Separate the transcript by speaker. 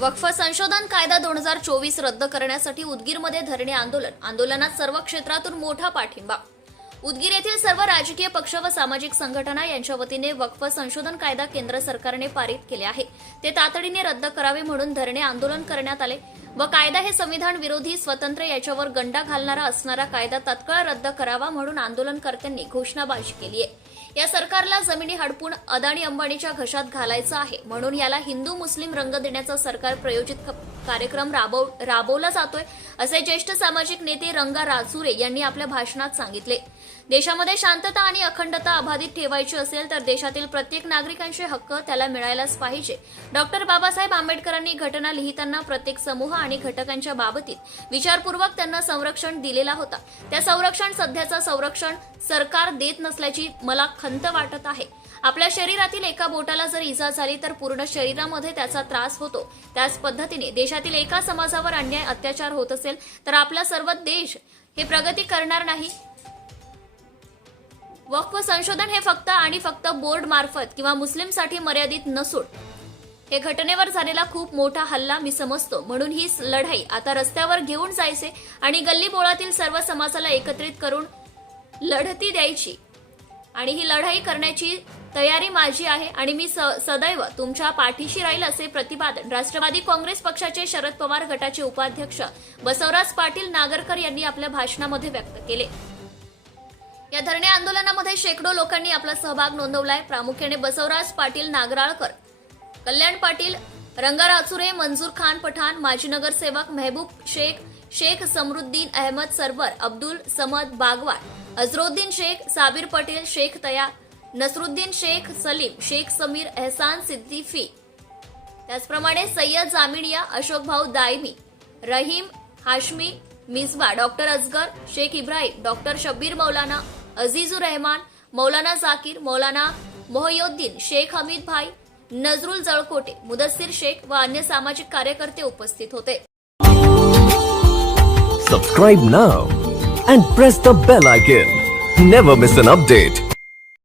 Speaker 1: वक्फ संशोधन कायदा दोन हजार चोवीस रद्द करण्यासाठी उदगीरमध्ये धरणे आंदोलन. आंदोलनात सर्व क्षेत्रातून मोठा पाठिंबा उदगीर येथील सर्व राजकीय पक्ष व सामाजिक संघटना यांच्या वतीने वक्फ संशोधन कायदा केंद्र सरकारने पारित केले आहे. ते तातडीने रद्द करावे म्हणून धरणे आंदोलन करण्यात आले व कायदा हे संविधान विरोधी स्वतंत्र याच्यावर गंडा घालणारा असणारा कायदा तत्काळ रद्द करावा म्हणून आंदोलनकर्त्यांनी घोषणाबाजी केली आहे. या सरकारला जमिनी हडपून अदाणी अंबानीच्या घशात घालायचं आहे म्हणून याला हिंदू मुस्लिम रंग देण्याचा सरकार प्रयोजित कार्यक्रम राबव राबवला जातोय असे ज्येष्ठ सामाजिक नेते रंगा राजुरे यांनी आपल्या भाषणात सांगितले. देशामध्ये शांतता आणि अखंडता अबाधित ठेवायची असेल तर देशातील प्रत्येक नागरिकांचे हक्क त्याला मिळायलाच पाहिजे. डॉक्टर बाबासाहेब आंबेडकरांनी घटना लिहिताना प्रत्येक समूह आणि घटकांच्या बाबतीत विचारपूर्वक त्यांना संरक्षण दिलेला होता. त्या संरक्षण सध्याचं संरक्षण सरकार देत नसल्याची मला खंत वाटत आहे. आपल्या शरीरातील एका बोटाला जर इजा झाली तर पूर्ण शरीरामध्ये त्याचा त्रास होतो. त्याच पद्धतीने देशातील एका समाजावर अन्याय अत्याचार होत असेल तर आपला सर्व देश हे प्रगती करणार नाही. वक्फ संशोधन हे फक्त आणि फक्त बोर्ड मार्फत किंवा मुस्लिमसाठी मर्यादित नसून हे घटनेवर झालेला खूप मोठा हल्ला मी समजतो. म्हणून ही लढाई आता रस्त्यावर घेऊन जायचे आणि गल्ली बोळातील सर्व समाजाला एकत्रित करून लढती द्यायची. आणि ही लढाई करण्याची तयारी माझी आहे आणि मी स- सदैव तुमच्या पाठीशी राहील असे प्रतिपादन राष्ट्रवादी काँग्रेस पक्षाचे शरद पवार गटाचे उपाध्यक्ष बसवराज पाटील नागरकर यांनी आपल्या भाषणामध्ये व्यक्त केले. या धरणे आंदोलनामध्ये शेकडो लोकांनी आपला सहभाग नोंदवलाय. प्रामुख्याने बसवराज पाटील नागराळकर कल्याण पाटील रंगाराचुरे मंजूर खान पठाण माजी नगरसेवक मेहबूब शेख शेख समरुद्दीन अहमद सरवर अब्दुल समद बागवान अझरुद्दीन शेख साबिर पटेल शेख तया नसरुद्दीन शेख सलीम शेख समीर एहसान सिद्दीफी. त्याचप्रमाणे सय्यद जामिनिया अशोक भाऊ दायमी रहीम हाशमी मिसबा डॉक्टर अजगर शेख इब्राहिम डॉक्टर शब्बीर मौलाना अजीजू रहमान मौलाना जाकीर मौलाना मोहयुद्दीन शेख हमीद भाई नजरुल जळकोटे मुदस्सीर शेख व अन्य सामाजिक कार्यकर्ते उपस्थित होते.
Speaker 2: Subscribe now and press the bell icon never miss an update